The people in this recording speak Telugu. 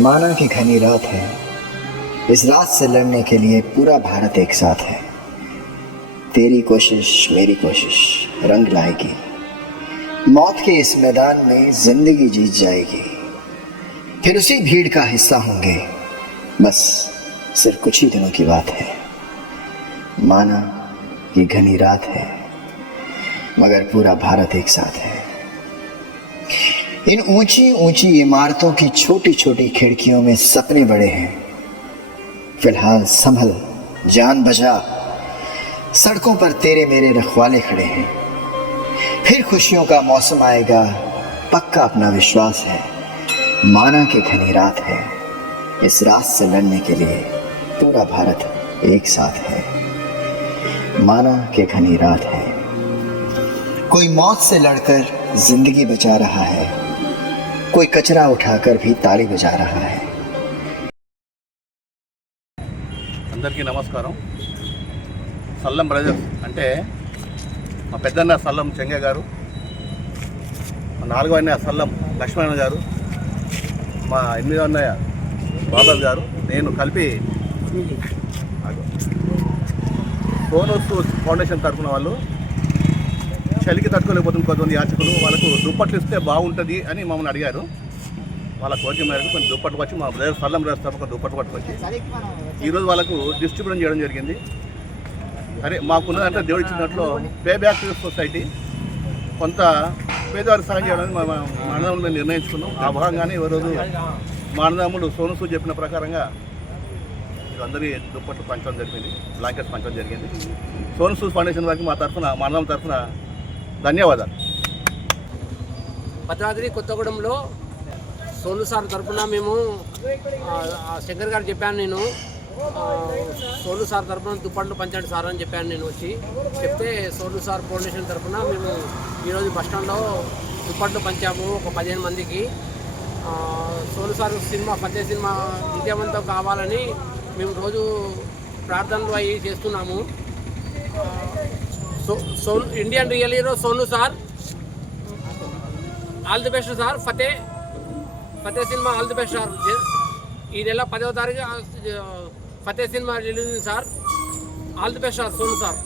माना कि घनी रात है। इस रात से लड़ने के लिए पूरा भारत एक साथ है। तेरी कोशिश, मेरी कोशिश, रंग लाएगी। मौत के इस मैदान में ज़िंदगी जीत जाएगी। फिर उसी भीड़ का हिस्सा होंगे। बस सिर्फ़ कुछ ही दिनों की बात है। माना ये घनी रात है, मगर पूरा भारत एक साथ है। इन ऊँची ऊँची इमारतों की छोटी छोटी खिड़कियों में सपने बड़े हैं। फ़िलहाल संभल, जान बचा सड़कों पर तेरे मेरे रखवाले खड़े हैं। फिर खुशियों का मौसम आएगा, पक्का अपना विश्वास है, माना कि घनी रात है। इस रात से लड़ने के लिए पूरा भारत एक साथ है। माना कि घनी रात है। कोई मौत से लड़कर ज़िंदगी बचा रहा है। कोई कचरा उठाकर भी ताली बजा रहा है అందరికీ నమస్కారం సల్లం బ్రదర్స్ అంటే మా పెద్దన్న సల్లం చెంగ గారు మా నాలుగో అన్నయ్య సల్లం లక్ష్మణ గారు మా ఎనిమిదో అన్నయ్య బాబాబ్ గారు నేను కలిపి సోనోస్ ఫౌండేషన్ తరఫున వాళ్ళు చలికి తట్టుకోలేకపోతుంది కొంతమంది యాచకులు వాళ్ళకు దుప్పట్లు ఇస్తే బాగుంటుంది అని మమ్మల్ని అడిగారు. వాళ్ళ కోరిక మేరకు కొన్ని దుప్పట్లు వచ్చి మా బ్రదర్ సల్లం బ్రదర్స్ ఒక దుప్పట్లు పట్టుకొచ్చి. ఈరోజు వాళ్ళకు డిస్ట్రిబ్యూషన్ చేయడం జరిగింది. సరే మాకున్నదంటే దేవుడు ఇచ్చినట్లు పే బ్యాక్ సొసైటీ కొంత పేదవారికి సహాయం చేయడానికి మా మా అన్నదమ్ములు మేము నిర్ణయించుకున్నాం. ఆ భాగంగానే ఈరోజు మా సోను సోనుసు చెప్పిన ప్రకారంగా మీరు అందరి దుప్పట్లు పంచడం జరిగింది బ్లాంకెట్స్ పంచడం జరిగింది. సోనుసు ఫౌండేషన్ వారికి మా తరఫున మా అన్నదమ్ముల తరఫున ధన్యవాదాలు. భద్రాద్రి కొత్తగూడెంలో సోను సార్ తరఫున మేము శంకర్ గారు చెప్పాను నేను. సోను సార్ తరఫున దుప్పట్లు పంచండి సార్ అని చెప్పాను నేను వచ్చి. చెప్తే సోను సార్ ఫౌండేషన్ తరఫున మేము ఈరోజు బస్ స్టాండ్లో దుప్పట్లు పంచాము ఒక పదిహేను మందికి. Sonu sir cinema Fateh cinema విజయవంతం కావాలని మేము రోజు ప్రార్థనలు అవి చేస్తున్నాము. So Sonu Indian real hero Sonu sir all the best sir Fateh Fateh cinema all the best sir ఈ నెల పదవ తారీఖు Fateh cinema release sir all the best sir Sonu sir